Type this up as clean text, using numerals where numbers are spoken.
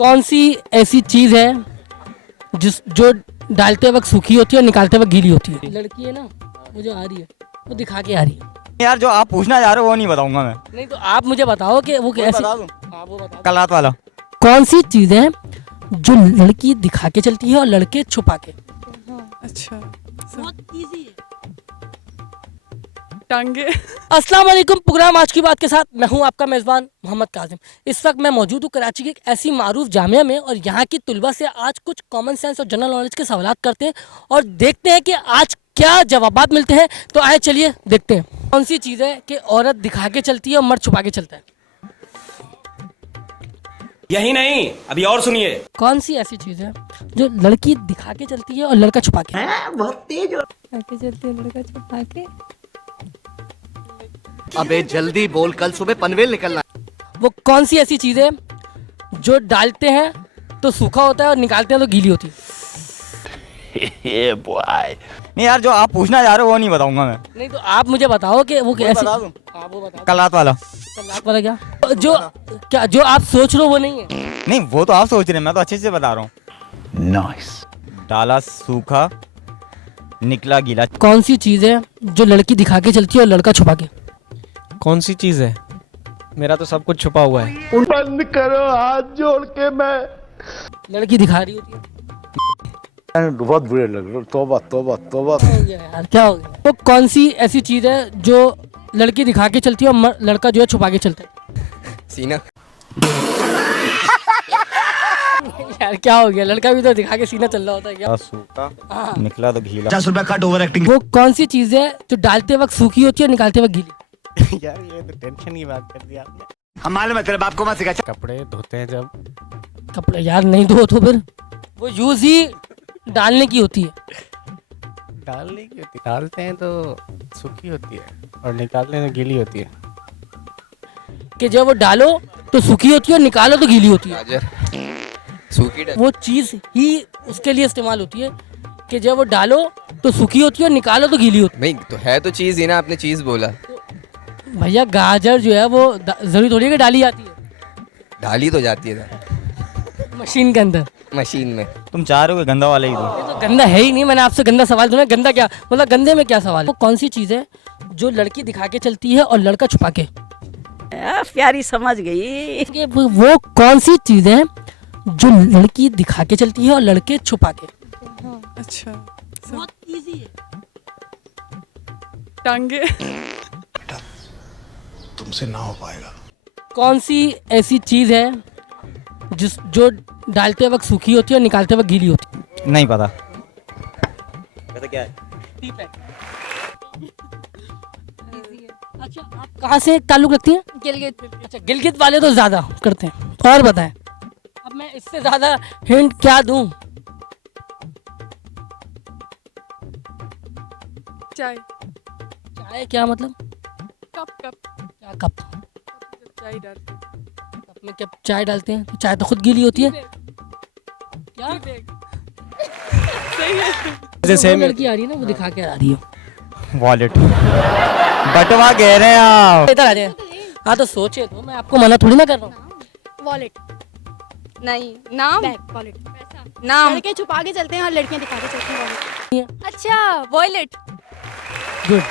कौन सी ऐसी चीज है जो डालते वक्त सूखी होती है और निकालते वक्त गीली होती है? लड़की है ना, वो जो आ रही है वो दिखा के आ रही है। यार जो आप पूछना चाह रहे हो वो नहीं बताऊंगा मैं। नहीं तो आप मुझे बताओ कि वो कैसी। बता दूं? हाँ वो बताओ। कलात वाला। कौन सी चीज है जो लड़की दिखा के चलती है और लड़के छुपा के? अच्छा बहुत इजी है। टांगे। अस्सलाम वालेकुम। प्रोग्राम आज की बात के साथ मैं हूं आपका मेज़बान मोहम्मद काजिम। इस वक्त मैं मौजूद हूं कराची के एक ऐसी मारूफ जामिया में और यहाँ की तुलबा से आज कुछ कॉमन सेंस और जनरल नॉलेज के सवाल करते हैं और देखते हैं कि आज क्या जवाबात मिलते हैं। तो आए चलिए देखते हैं। कौन सी चीज़ है कि औरत दिखा के चलती है और मर्द छुपा के चलता है? यही नहीं, अभी और सुनिए। कौन सी ऐसी चीज़ है जो लड़की दिखा के चलती है और लड़का छुपा के? आगे चलते हैं लड़का छुपा के। अबे जल्दी बोल, कल सुबह पनवेल निकलना। वो कौन सी ऐसी चीज़ है जो डालते हैं तो सूखा होता है और निकालते हैं तो गीली होती है? नहीं यार जो आप पूछना चाह रहे हो वो नहीं बताऊंगा मैं। नहीं तो आप मुझे बताओ कि वो कैसी। बता दूं? हाँ वो बताओ। कलात वाला। लाख वाला क्या जो आप सोच रहे हो वो नहीं है? नहीं वो तो आप सोच रहे हैं, मैं तो अच्छे से बता रहा हूँ। नाइस। डाला सूखा, निकला गीला। कौन सी चीज़ है जो लड़की दिखा के चलती है और लड़का छुपा के? कौन सी चीज है? मेरा तो सब कुछ छुपा हुआ है। बंद करो हाथ जोड़ के। मैं लड़की दिखा रही होती है। बहुत बुरे लग रहे हो। तौबा तौबा तौबा। क्या हो गया यार, क्या हो गया? वो कौन सी ऐसी चीज़ है जो लड़की दिखा के चलती है और लड़का जो है छुपा के चलता है? सीना। यार क्या हो गया, लड़का भी तो दिखा के सीना चल रहा होता है क्या? सूखा, हाँ। निकला तो गीला। 50 रुपया कट ओवर एक्टिंग। वो कौन सी चीज़ है जो डालते वक्त सूखी होती है और निकालते वक्त गीली? यार ये तो टेंशन की बात कर दी आपने। हम मालूम है तेरे बाप को मत सिखा। कपड़े धोते हैं जब। कपड़े यार नहीं धो तो फिर वो यूज ही डालने की होती है। डालने की होती, डालते हैं तो सूखी होती है और निकालने में गीली होती है। कि जब वो डालो तो सूखी होती है और निकालो तो गीली होती है। सूखी वो चीज़ ही उसके लिए इस्तेमाल होती है कि जब वो डालो तो सूखी होती है और निकालो तो गीली होती नहीं तो है तो चीज ही ना, आपने चीज बोला। है। भैया गाजर जो है वो जरूरी थोड़ी है कि डाली जाती है ढाली तो जाती है मशीन के अंदर। मशीन में। तुम चाह रहे हो कि गंदा वाला ही दो? ये तो गंदा है ही नहीं। मैंने आपसे गंदा सवाल सुना। गंदा क्या मतलब, गंदे में क्या सवाल है? वो कौन सी चीज़ है जो लड़की दिखा के चलती है और लड़का छुपा के? प्यारी समझ गई। कि वो कौन सी चीज़ है जो लड़की दिखा के चलती है और लड़के छुपा के? अच्छा बहुत इजी है। टांगे। तुमसे ना हो पाएगा। कौन सी ऐसी चीज़ है जो डालते वक्त सूखी होती है और निकालते वक्त गीली होती है? नहीं पता। पता क्या है? अच्छा आप कहाँ से ताल्लुक रखती हैं? गिलगित। अच्छा गिलगित वाले तो ज़्यादा करते हैं। और बताएं, अब मैं इससे ज़्यादा हिंट क्या दूं? चाय। चाय क्या मतलब? Cup cup. क्या कप? चाय डालते हैं। कप में क्या चाय डालते हैं? तो चाय तो खुद गीली होती है। क्या सही है। जैसे लड़की आ रही है ना, वो दिखा के आ रही है। वॉलेट। बटवा कह रहे हैं आप। इधर आ जाए। हाँ तो सोचे तो, मैं आपको मना थोड़ी ना कर रहा हूँ। वॉलेट नहीं, नाम वॉलेट नाम। लड़के छुपा के चलते हैं और लड़कियां दिखा के चलती हैं वॉलेट। अच्छा वॉलेट। गुड।